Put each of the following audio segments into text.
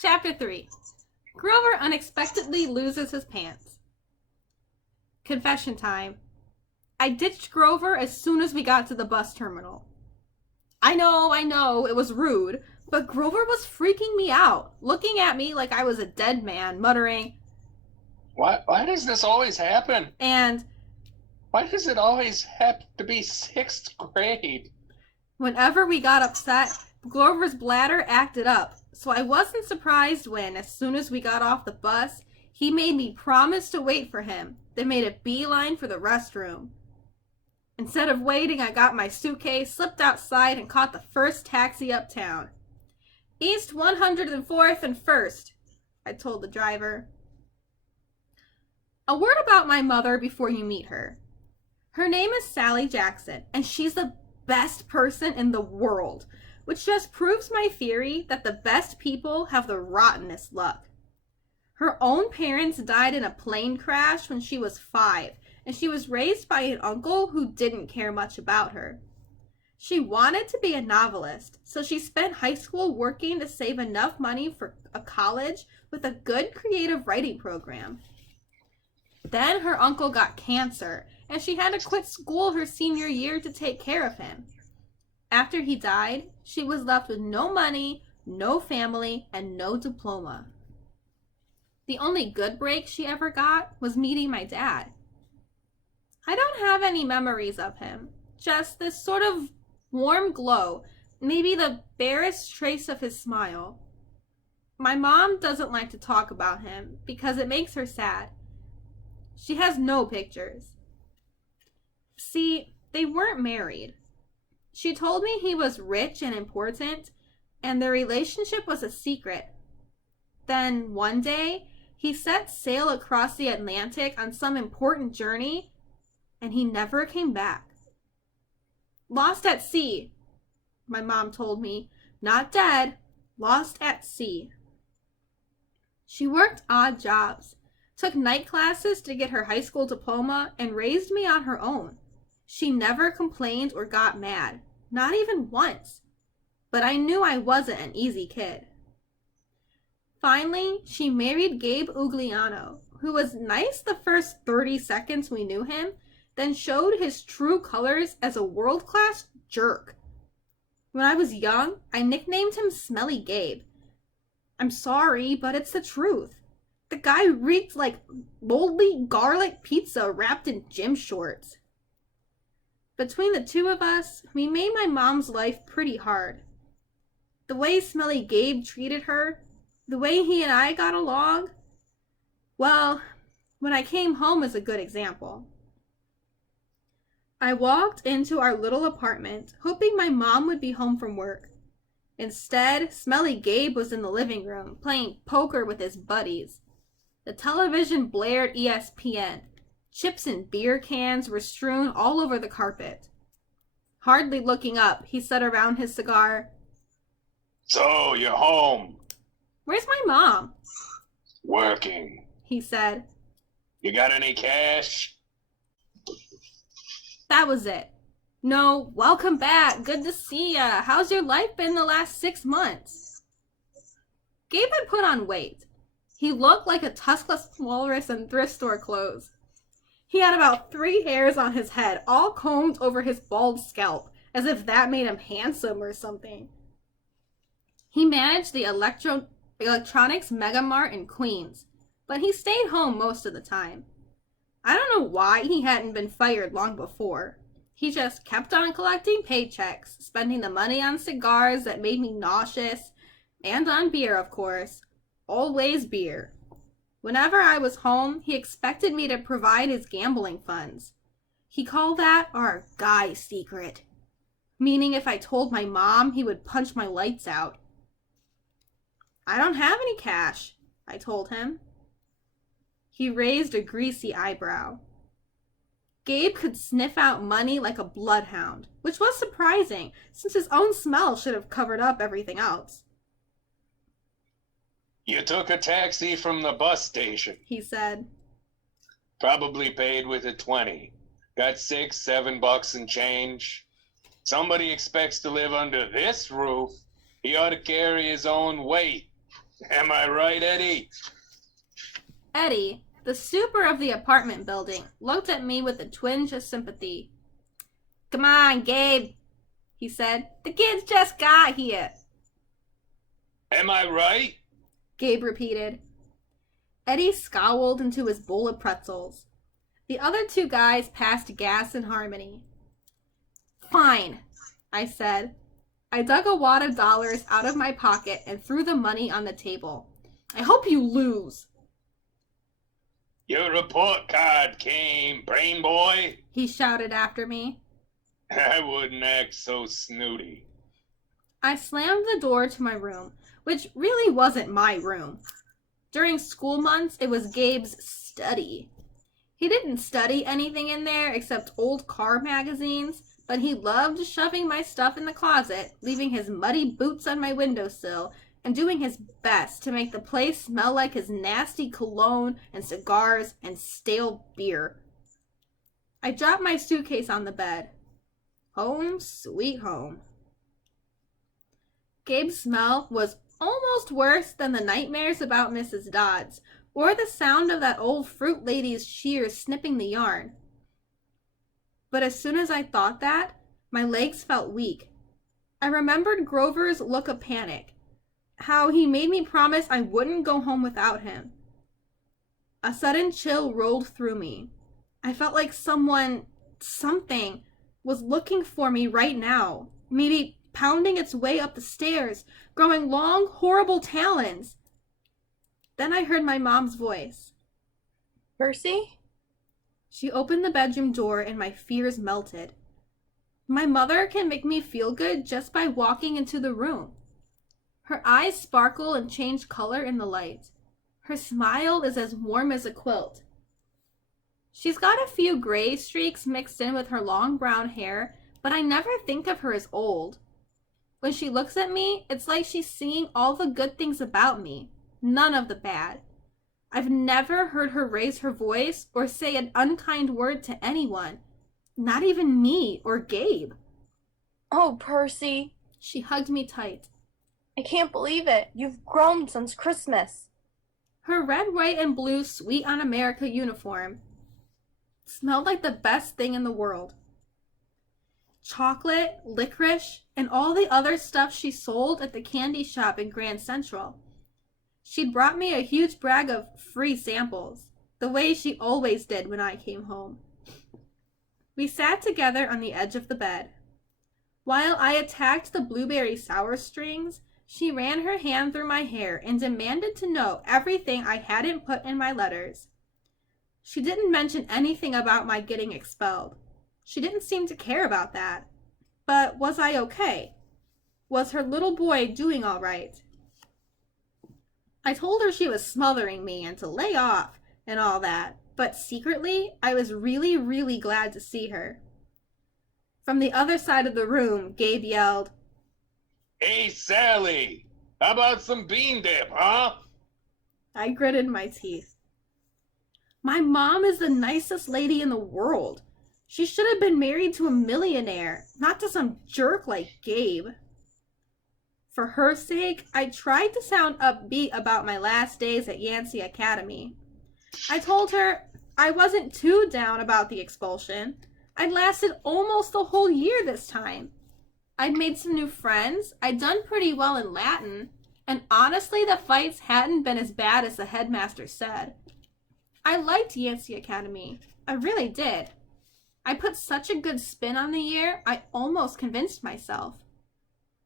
Chapter 3. Grover unexpectedly loses his pants. Confession time. I ditched Grover as soon as we got to the bus terminal. I know, it was rude, but Grover was freaking me out, looking at me like I was a dead man, muttering, Why does this always happen? And why does it always have to be 6th grade? Whenever we got upset, Grover's bladder acted up, so I wasn't surprised when, as soon as we got off the bus, he made me promise to wait for him, then made a beeline for the restroom. Instead of waiting, I got my suitcase, slipped outside, and caught the first taxi uptown. East 104th and 1st, I told the driver. A word about my mother before you meet her. Her name is Sally Jackson, and she's the best person in the world, which just proves my theory that the best people have the rottenest luck. Her own parents died in a plane crash when she was 5, and she was raised by an uncle who didn't care much about her. She wanted to be a novelist, so she spent high school working to save enough money for a college with a good creative writing program. Then her uncle got cancer, and she had to quit school her senior year to take care of him. After he died, she was left with no money, no family, and no diploma. The only good break she ever got was meeting my dad. I don't have any memories of him, just this sort of warm glow, maybe the barest trace of his smile. My mom doesn't like to talk about him because it makes her sad. She has no pictures. See, they weren't married. She told me he was rich and important, and their relationship was a secret. Then, one day, he set sail across the Atlantic on some important journey, and he never came back. Lost at sea, my mom told me. Not dead, lost at sea. She worked odd jobs, took night classes to get her high school diploma, and raised me on her own. She never complained or got mad, not even once. But I knew I wasn't an easy kid. Finally, she married Gabe Ugliano, who was nice the first 30 seconds we knew him, then showed his true colors as a world-class jerk. When I was young, I nicknamed him Smelly Gabe. I'm sorry, but it's the truth. The guy reeked like moldy garlic pizza wrapped in gym shorts. Between the two of us, we made my mom's life pretty hard. The way Smelly Gabe treated her, the way he and I got along, well, when I came home is a good example. I walked into our little apartment, hoping my mom would be home from work. Instead, Smelly Gabe was in the living room, playing poker with his buddies. The television blared ESPN. Chips and beer cans were strewn all over the carpet. Hardly looking up, he said around his cigar, So, you're home. Where's my mom? Working. He said. You got any cash? That was it. No, welcome back. Good to see ya. How's your life been the last 6 months? Gabe had put on weight. He looked like a tuskless walrus in thrift store clothes. He had about 3 hairs on his head, all combed over his bald scalp, as if that made him handsome or something. He managed the electronics mega mart in Queens, but he stayed home most of the time. I don't know why he hadn't been fired long before. He just kept on collecting paychecks, spending the money on cigars that made me nauseous, and on beer, of course. Always beer. Whenever I was home, he expected me to provide his gambling funds. He called that our guy secret, meaning if I told my mom, he would punch my lights out. I don't have any cash, I told him. He raised a greasy eyebrow. Gabe could sniff out money like a bloodhound, which was surprising, since his own smell should have covered up everything else. You took a taxi from the bus station, he said. Probably paid with a 20. Got $6-7 and change. Somebody expects to live under this roof. He ought to carry his own weight. Am I right, Eddie? Eddie, the super of the apartment building, looked at me with a twinge of sympathy. Come on, Gabe, he said. The kids just got here. Am I right? Gabe repeated. Eddie scowled into his bowl of pretzels. The other two guys passed gas in harmony. Fine, I said. I dug a wad of dollars out of my pocket and threw the money on the table. I hope you lose. Your report card came, brain boy. He shouted after me. I wouldn't act so snooty. I slammed the door to my room, which really wasn't my room. During school months, it was Gabe's study. He didn't study anything in there except old car magazines, but he loved shoving my stuff in the closet, leaving his muddy boots on my windowsill, and doing his best to make the place smell like his nasty cologne and cigars and stale beer. I dropped my suitcase on the bed. Home sweet home. Gabe's smell was almost worse than the nightmares about Mrs. Dodds, or the sound of that old fruit lady's shears snipping the yarn. But as soon as I thought that, my legs felt weak. I remembered Grover's look of panic, how he made me promise I wouldn't go home without him. A sudden chill rolled through me. I felt like something, was looking for me right now, maybe pounding its way up the stairs, growing long, horrible talons. Then I heard my mom's voice. Percy? She opened the bedroom door and my fears melted. My mother can make me feel good just by walking into the room. Her eyes sparkle and change color in the light. Her smile is as warm as a quilt. She's got a few gray streaks mixed in with her long brown hair, but I never think of her as old. When she looks at me, it's like she's singing all the good things about me, none of the bad. I've never heard her raise her voice or say an unkind word to anyone, not even me or Gabe. Oh, Percy. She hugged me tight. I can't believe it. You've grown since Christmas. Her red, white, and blue Sweet on America uniform smelled like the best thing in the world. Chocolate, licorice, and all the other stuff she sold at the candy shop in Grand Central. She'd brought me a huge bag of free samples, the way she always did when I came home. We sat together on the edge of the bed. While I attacked the blueberry sour strings, she ran her hand through my hair and demanded to know everything I hadn't put in my letters. She didn't mention anything about my getting expelled. She didn't seem to care about that. But was I okay? Was her little boy doing all right? I told her she was smothering me and to lay off and all that, but secretly, I was really, really glad to see her. From the other side of the room, Gabe yelled, Hey, Sally, how about some bean dip, huh? I gritted my teeth. My mom is the nicest lady in the world. She should have been married to a millionaire, not to some jerk like Gabe. For her sake, I tried to sound upbeat about my last days at Yancey Academy. I told her I wasn't too down about the expulsion. I'd lasted almost the whole year this time. I'd made some new friends, I'd done pretty well in Latin, and honestly the fights hadn't been as bad as the headmaster said. I liked Yancey Academy. I really did. I put such a good spin on the year, I almost convinced myself.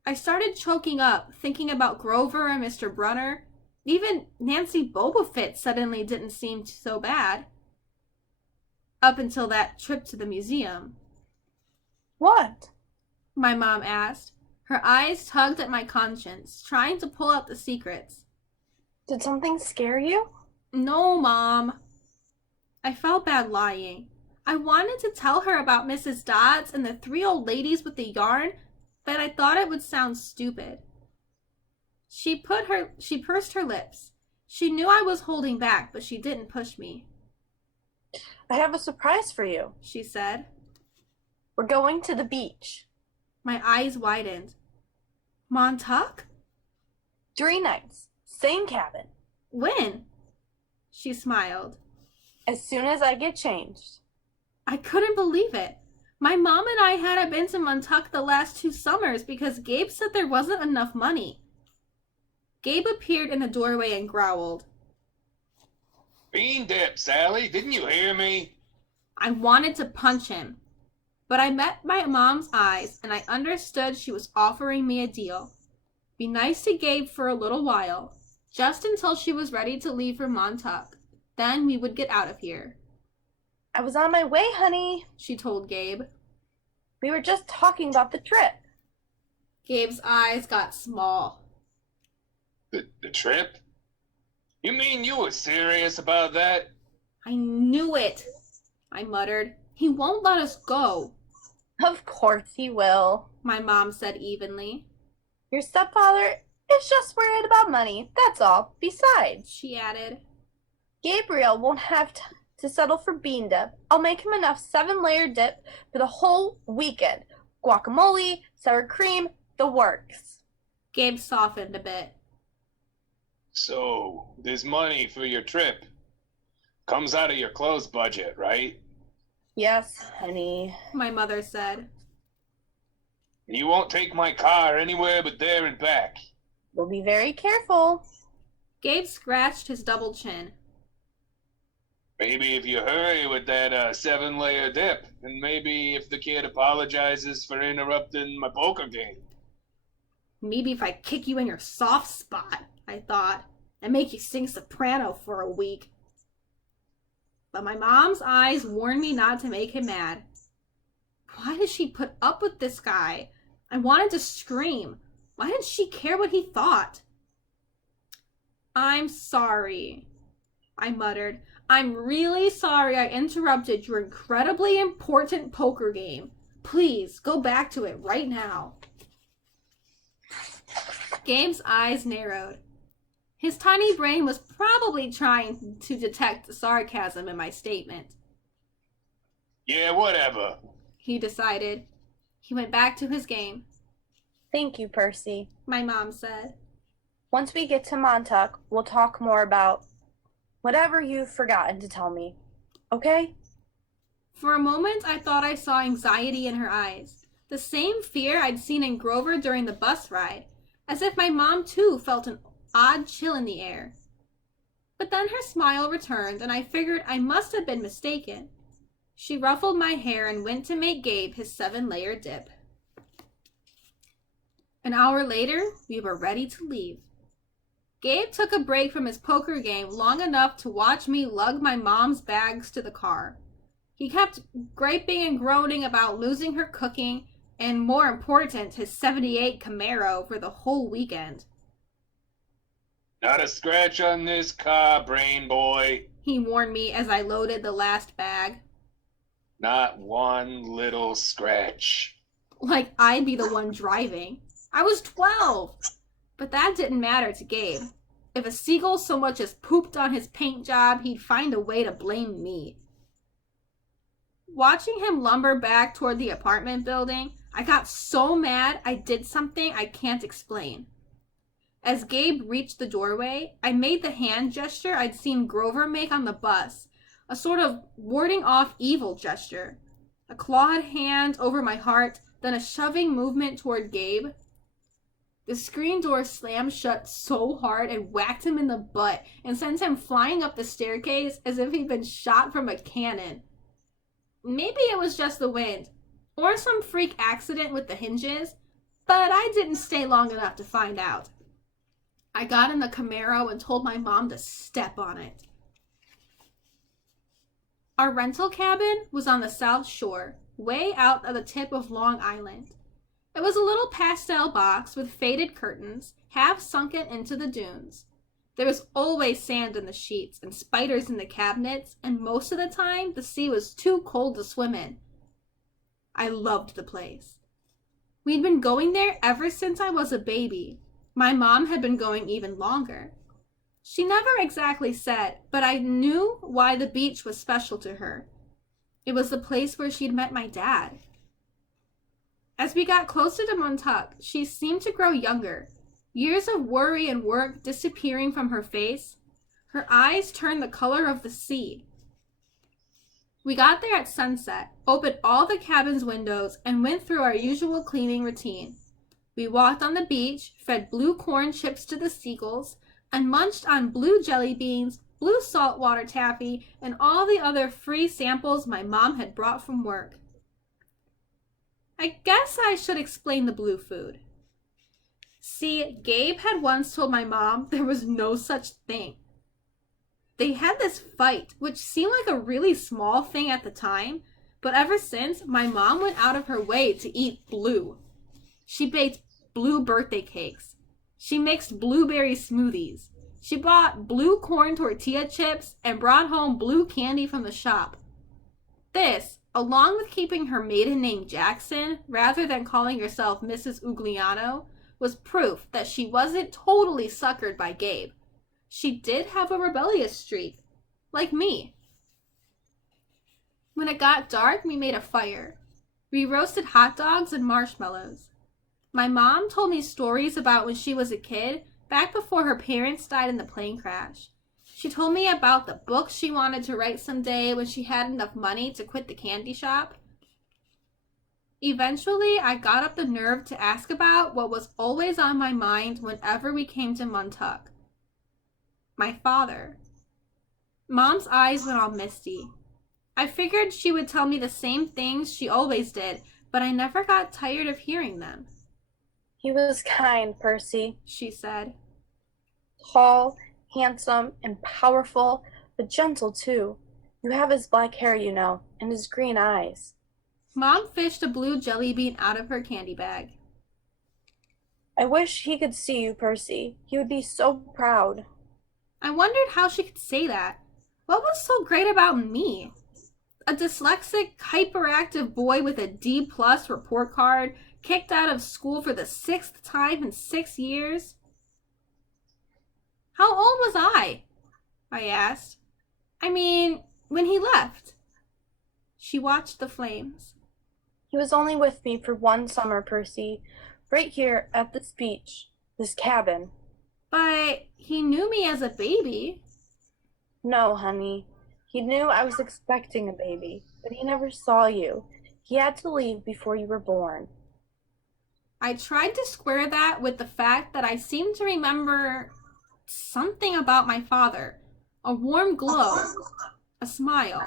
I started choking up, thinking about Grover and Mr. Brunner. Even Nancy Bobofit suddenly didn't seem so bad. Up until that trip to the museum. What? My mom asked. Her eyes tugged at my conscience, trying to pull out the secrets. Did something scare you? No, Mom. I felt bad lying. I wanted to tell her about Mrs. Dodds and the 3 old ladies with the yarn, but I thought it would sound stupid. She pursed her lips. She knew I was holding back, but she didn't push me. I have a surprise for you, she said. We're going to the beach. My eyes widened. Montauk? 3 nights. Same cabin. When? She smiled. As soon as I get changed. I couldn't believe it. My mom and I hadn't been to Montauk the last 2 summers because Gabe said there wasn't enough money. Gabe appeared in the doorway and growled. Bean dip, Sally. Didn't you hear me? I wanted to punch him, but I met my mom's eyes and I understood she was offering me a deal. Be nice to Gabe for a little while, just until she was ready to leave for Montauk. Then we would get out of here. I was on my way, honey. She told Gabe. We were just talking about the trip. Gabe's eyes got small. The trip? You mean you were serious about that? I knew it, I muttered. He won't let us go. Of course he will. My mom said evenly. Your stepfather is just worried about money, that's all. Besides, She added. Gabriel won't have to settle for bean dip. I'll make him enough 7-layer dip for the whole weekend. Guacamole, sour cream, the works. Gabe softened a bit. So, there's money for your trip. Comes out of your clothes budget, right? Yes, honey. My mother said. You won't take my car anywhere but there and back. We'll be very careful. Gabe scratched his double chin. Maybe if you hurry with that 7-layer dip, and maybe if the kid apologizes for interrupting my poker game. Maybe if I kick you in your soft spot, I thought, and make you sing soprano for a week. But my mom's eyes warned me not to make him mad. Why did she put up with this guy? I wanted to scream. Why didn't she care what he thought? I'm sorry, I muttered. I'm really sorry I interrupted your incredibly important poker game. Please, go back to it right now. Gabe's eyes narrowed. His tiny brain was probably trying to detect the sarcasm in my statement. Yeah, whatever, He decided. He went back to his game. Thank you, Percy. My mom said. Once we get to Montauk, we'll talk more about whatever you've forgotten to tell me. Okay? For a moment, I thought I saw anxiety in her eyes. The same fear I'd seen in Grover during the bus ride, as if my mom too felt an odd chill in the air. But then her smile returned, and I figured I must have been mistaken. She ruffled my hair and went to make Gabe his 7-layer dip. An hour later, we were ready to leave. Gabe took a break from his poker game long enough to watch me lug my mom's bags to the car. He kept griping and groaning about losing her cooking and, more important, his 78 Camaro for the whole weekend. Not a scratch on this car, brain boy. He warned me as I loaded the last bag. Not one little scratch. Like I'd be the one driving. I was 12. But that didn't matter to Gabe. If a seagull so much as pooped on his paint job, he'd find a way to blame me. Watching him lumber back toward the apartment building, I got so mad I did something I can't explain. As Gabe reached the doorway, I made the hand gesture I'd seen Grover make on the bus, a sort of warding off evil gesture. A clawed hand over my heart, then a shoving movement toward Gabe. The screen door slammed shut so hard it whacked him in the butt and sent him flying up the staircase as if he'd been shot from a cannon. Maybe it was just the wind, or some freak accident with the hinges, but I didn't stay long enough to find out. I got in the Camaro and told my mom to step on it. Our rental cabin was on the South Shore, way out at the tip of Long Island. It was a little pastel box with faded curtains, half sunken into the dunes. There was always sand in the sheets and spiders in the cabinets, and most of the time the sea was too cold to swim in. I loved the place. We'd been going there ever since I was a baby. My mom had been going even longer. She never exactly said, but I knew why the beach was special to her. It was the place where she'd met my dad. As we got closer to Montauk, she seemed to grow younger. years of worry and work disappearing from her face. Her eyes turned the color of the sea. We got there at sunset, opened all the cabin's windows, and went through our usual cleaning routine. We walked on the beach, fed blue corn chips to the seagulls, and munched on blue jelly beans, blue saltwater taffy, and all the other free samples my mom had brought from work. I guess I should explain the blue food. See, Gabe had once told my mom there was no such thing. They had this fight, which seemed like a really small thing at the time, but ever since, my mom went out of her way to eat blue. She baked blue birthday cakes. She mixed blueberry smoothies. She bought blue corn tortilla chips and brought home blue candy from the shop. This, along with keeping her maiden name Jackson rather than calling herself Mrs. Ugliano, was proof that she wasn't totally suckered by Gabe. She did have a rebellious streak, like me. When it got dark, we made a fire. We roasted hot dogs and marshmallows. My mom told me stories about when she was a kid, back before her parents died in the plane crash. She told me about the books she wanted to write someday when she had enough money to quit the candy shop. Eventually, I got up the nerve to ask about what was always on my mind whenever we came to Montauk. My father. Mom's eyes went all misty. I figured she would tell me the same things she always did, but I never got tired of hearing them. He was kind, Percy. She said. Tall, handsome, and powerful, but gentle too. You have his black hair, you know, and his green eyes. Mom fished a blue jelly bean out of her candy bag. I wish he could see you, Percy. He would be so proud. I wondered how she could say that. What was so great about me? A dyslexic, hyperactive boy with a D+ report card, kicked out of school for the 6th time in 6 years? How old was I asked. I mean, when he left. She watched the flames. He was only with me for one summer, Percy, right here at this beach, this cabin. But he knew me as a baby. No, honey. He knew I was expecting a baby, but he never saw you. He had to leave before you were born. I tried to square that with the fact that I seemed to remember something about my father. A warm glow. A smile.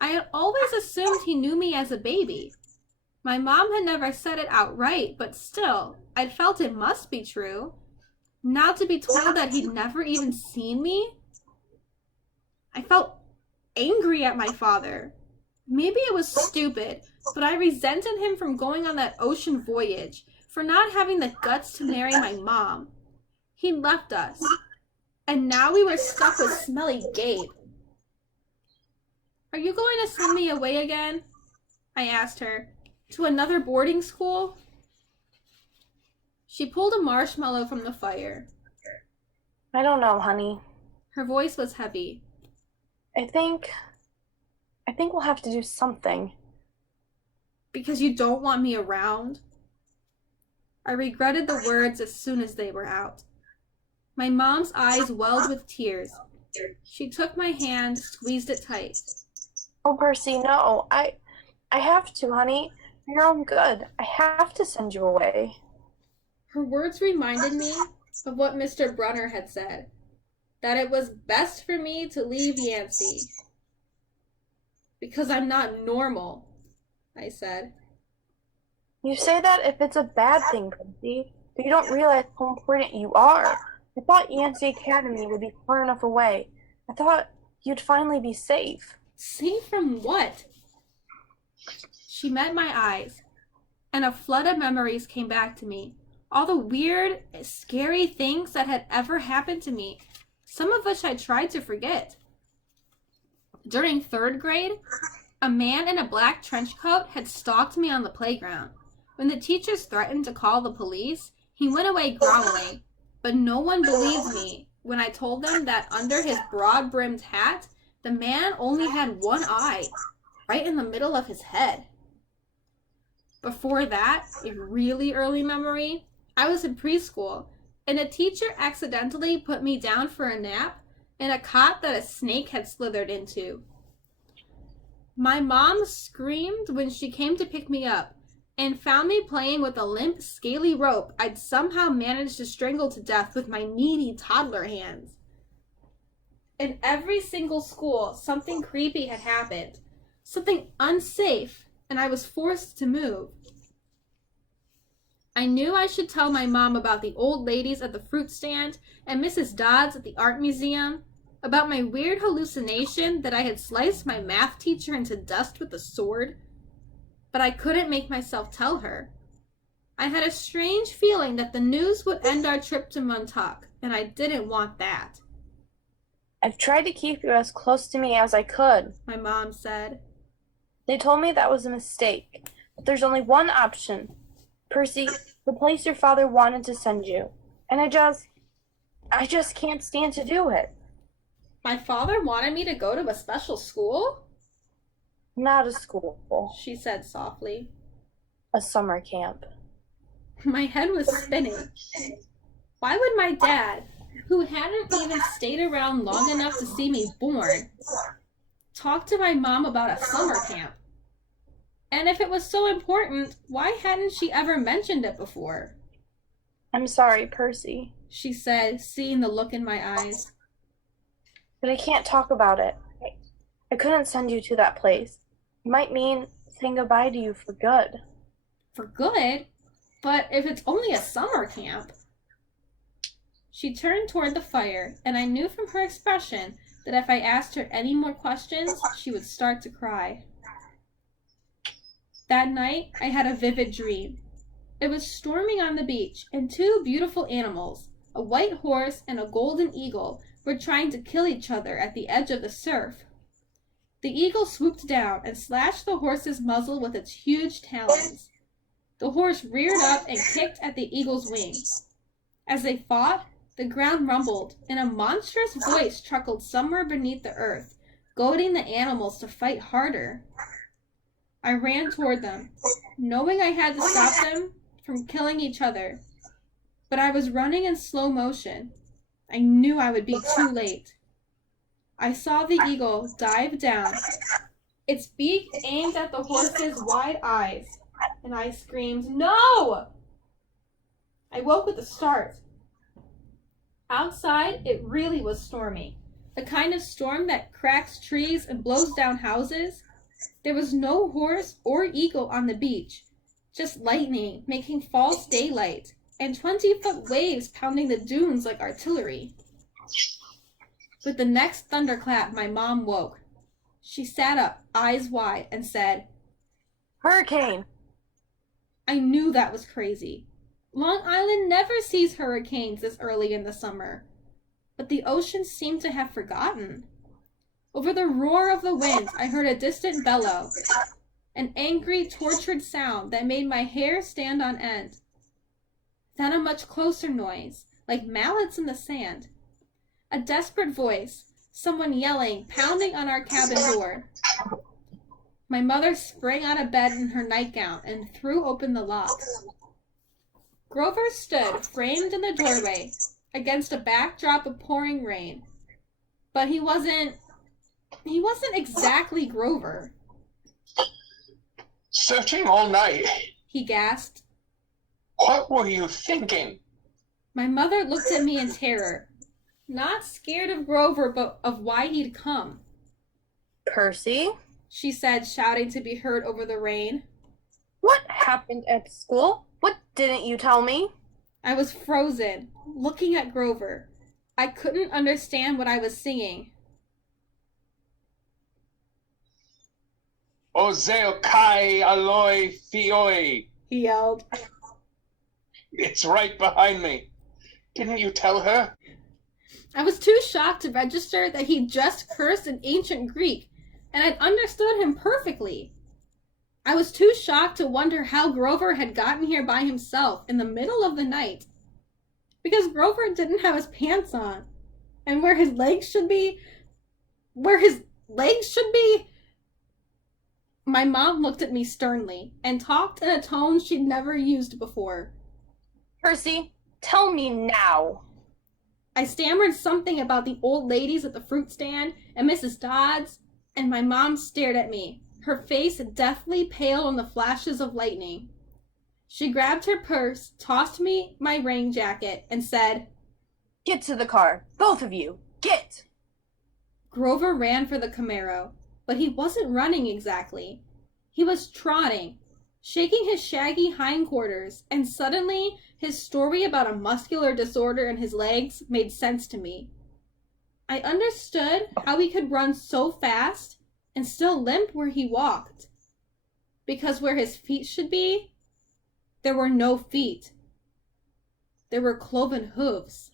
I had always assumed he knew me as a baby. My mom had never said it outright, but still, I'd felt it must be true. Now to be told that he'd never even seen me? I felt angry at my father. Maybe it was stupid, but I resented him from going on that ocean voyage, for not having the guts to marry my mom. He left us, and now we were stuck with smelly Gabe. Are you going to send me away again? I asked her. To another boarding school? She pulled a marshmallow from the fire. I don't know, honey. Her voice was heavy. I think we'll have to do something. Because you don't want me around? I regretted the words as soon as they were out. My mom's eyes welled with tears. She took my hand, squeezed it tight. Oh, Percy, no. I have to, honey. For your own good. I have to send you away. Her words reminded me of what Mr. Brunner had said, that it was best for me to leave Yancey. Because I'm not normal, I said. You say that if it's a bad thing, Percy, but you don't realize how important you are. I thought Yancey Academy would be far enough away. I thought you'd finally be safe. Safe from what? She met my eyes, and a flood of memories came back to me. All the weird, scary things that had ever happened to me, some of which I tried to forget. During 3rd grade, a man in a black trench coat had stalked me on the playground. When the teachers threatened to call the police, he went away growling, but no one believed me when I told them that under his broad-brimmed hat, the man only had one eye, right in the middle of his head. Before that, a really early memory, I was in preschool, and a teacher accidentally put me down for a nap in a cot that a snake had slithered into. My mom screamed when she came to pick me up and found me playing with a limp, scaly rope I'd somehow managed to strangle to death with my needy toddler hands. In every single school, something creepy had happened, something unsafe, and I was forced to move. I knew I should tell my mom about the old ladies at the fruit stand and Mrs. Dodds at the art museum, about my weird hallucination that I had sliced my math teacher into dust with a sword, but I couldn't make myself tell her. I had a strange feeling that the news would end our trip to Montauk, and I didn't want that. I've tried to keep you as close to me as I could, My mom said. They told me that was a mistake, but there's only one option. Percy, the place your father wanted to send you. And I just can't stand to do it. My father wanted me to go to a special school? Not a school, She said softly. a summer camp. My head was spinning. Why would my dad, who hadn't even stayed around long enough to see me born, talk to my mom about a summer camp? And if it was so important, why hadn't she ever mentioned it before? I'm sorry, Percy, She said, seeing the look in my eyes. but I can't talk about it. I couldn't send you to that place. It might mean saying goodbye to you for good. For good? But if it's only a summer camp. She turned toward the fire, and I knew from her expression that if I asked her any more questions, she would start to cry. That night, I had a vivid dream. It was storming on the beach, and two beautiful animals, a white horse and a golden eagle, were trying to kill each other at the edge of the surf. The eagle swooped down and slashed the horse's muzzle with its huge talons. The horse reared up and kicked at the eagle's wing. As they fought, the ground rumbled, and a monstrous voice chuckled somewhere beneath the earth, goading the animals to fight harder. I ran toward them, knowing I had to stop them from killing each other. But I was running in slow motion. I knew I would be too late. I saw the eagle dive down, its beak aimed at the horse's wide eyes, and I screamed, "No!" I woke with a start. Outside, it really was stormy, the kind of storm that cracks trees and blows down houses. There was no horse or eagle on the beach, just lightning making false daylight, and 20-foot waves pounding the dunes like artillery. With the next thunderclap, my mom woke. She sat up, eyes wide, and said, Hurricane! I knew that was crazy. Long Island never sees hurricanes this early in the summer, but the ocean seemed to have forgotten. Over the roar of the wind, I heard a distant bellow, an angry, tortured sound that made my hair stand on end. Then a much closer noise, like mallets in the sand. A desperate voice, someone yelling, pounding on our cabin door. My mother sprang out of bed in her nightgown and threw open the lock. Grover stood, framed in the doorway, against a backdrop of pouring rain. But he wasn't exactly Grover. Searching all night. He gasped. What were you thinking? My mother looked at me in terror, not scared of Grover, but of why he'd come. Percy? She said, shouting to be heard over the rain. What happened at school? What didn't you tell me? I was frozen, looking at Grover. I couldn't understand what I was singing. O zeo kai aloi theoi. He yelled. It's right behind me. Didn't you tell her? I was too shocked to register that he'd just cursed in ancient Greek, and I'd understood him perfectly. I was too shocked to wonder how Grover had gotten here by himself in the middle of the night. Because Grover didn't have his pants on, and where his legs should be, my mom looked at me sternly and talked in a tone she'd never used before. Percy, tell me now. I stammered something about the old ladies at the fruit stand and Mrs. Dodds, and my mom stared at me, her face deathly pale in the flashes of lightning. She grabbed her purse, tossed me my rain jacket, and said, Get to the car. Both of you. Get! Grover ran for the Camaro, but he wasn't running exactly. He was trotting, shaking his shaggy hindquarters, and suddenly his story about a muscular disorder in his legs made sense to me. I understood how he could run so fast and still limp where he walked. Because where his feet should be, there were no feet. There were cloven hooves.